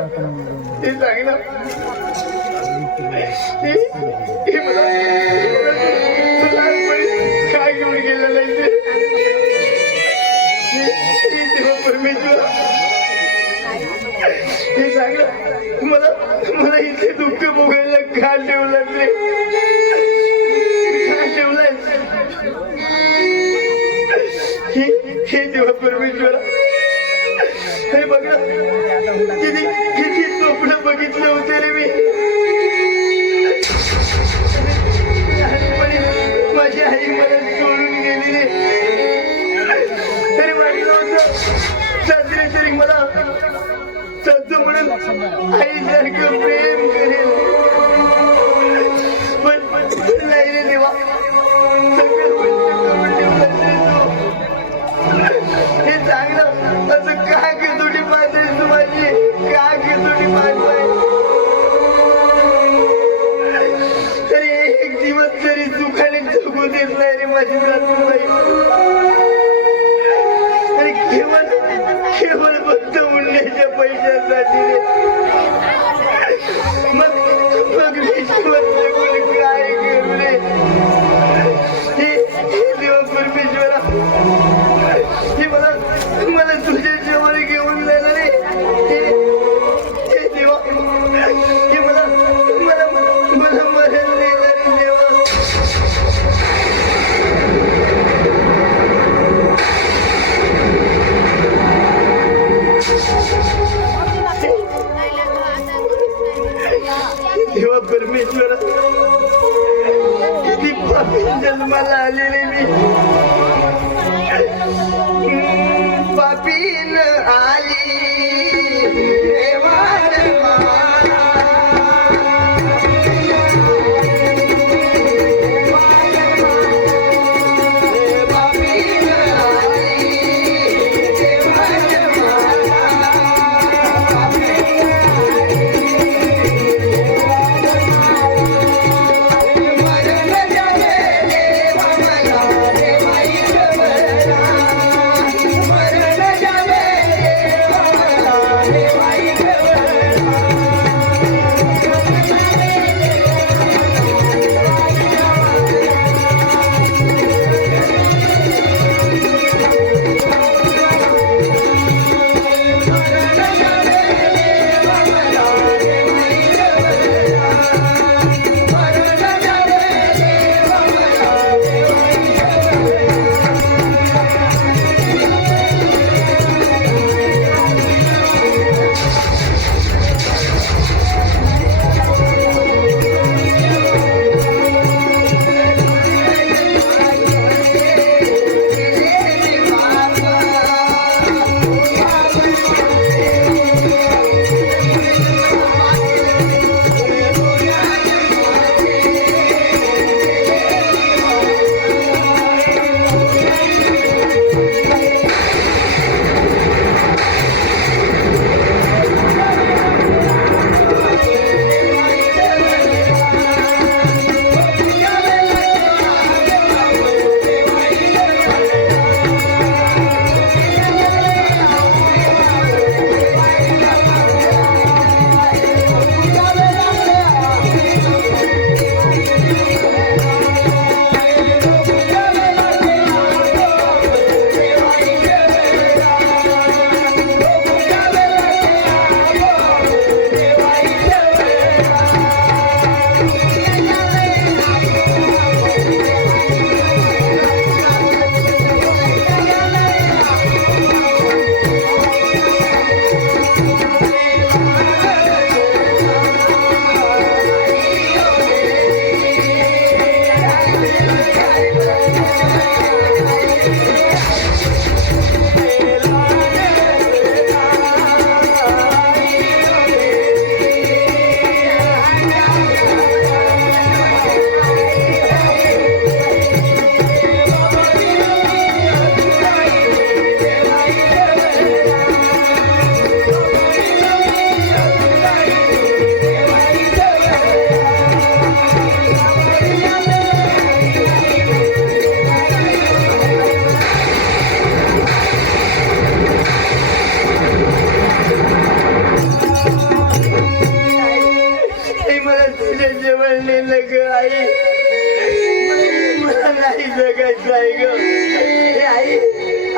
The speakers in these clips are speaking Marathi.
ते सांगितलं काय घेऊन गेलेलं आहे तेव्हा परमेश्वर हे सांगलं मला मला इथे दुःख भोगायला का ठेवलं रे का ठेवलंय हे देवा परमेश्वर हे बघ ना किती किती स्वप्न बघितले होते रे मी माझी आई मला सोडून गेलेली तरी वाटलं होतं सासरे तरी मला सासू म्हणून आईसारखं प्रेम करेल पण नाही रे देवा सगळं करून ठेवलं हे चांगलं असं का केतुटी पाहते तू माझी का केतुटी पाहतोय तरी एक दिवस तरी सुखाने जगू देत नाही रे माझी सासूबाई आणि केवळ केवळ फक्त उडण्याच्या पैशासाठी रे मग कोणी काय करू रे हे देवा परमेश्वरा हे मला मला तुझ्या जवळ घेऊन जाणार रे हे देवा हे मला मला मला मरण देणार देवा देवा परमेश्वरा किती पापी जन्माला आलेले मी पापीन आली मला सांगितलं ग आई, मला नाही जगायचं आहे ग. हे आई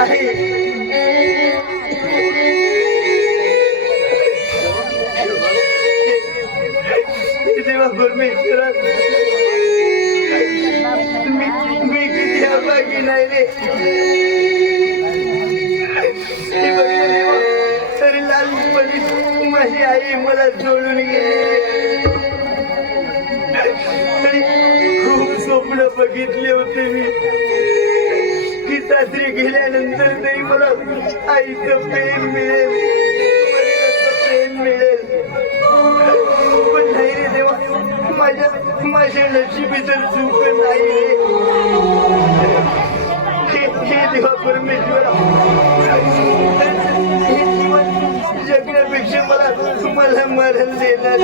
आई देवा परमेश्वरा, मी किती अभागी नाही रे. हे बघ देवा, तरी लहानपणी माझी आई मला सोडून गेली. तरी खूप स्वप्न बघितले होते मी की सासरी गेल्यानंतर तरी मला आईचं प्रेम मिळेल, वडिलांचं प्रेम मिळेल. पण नाही रे देवा, माझ्या नशिबी तर सुख नाही रे. हे देवा परमेश्वरा, हे जीवन जगण्यापेक्षा मला मरण देणार.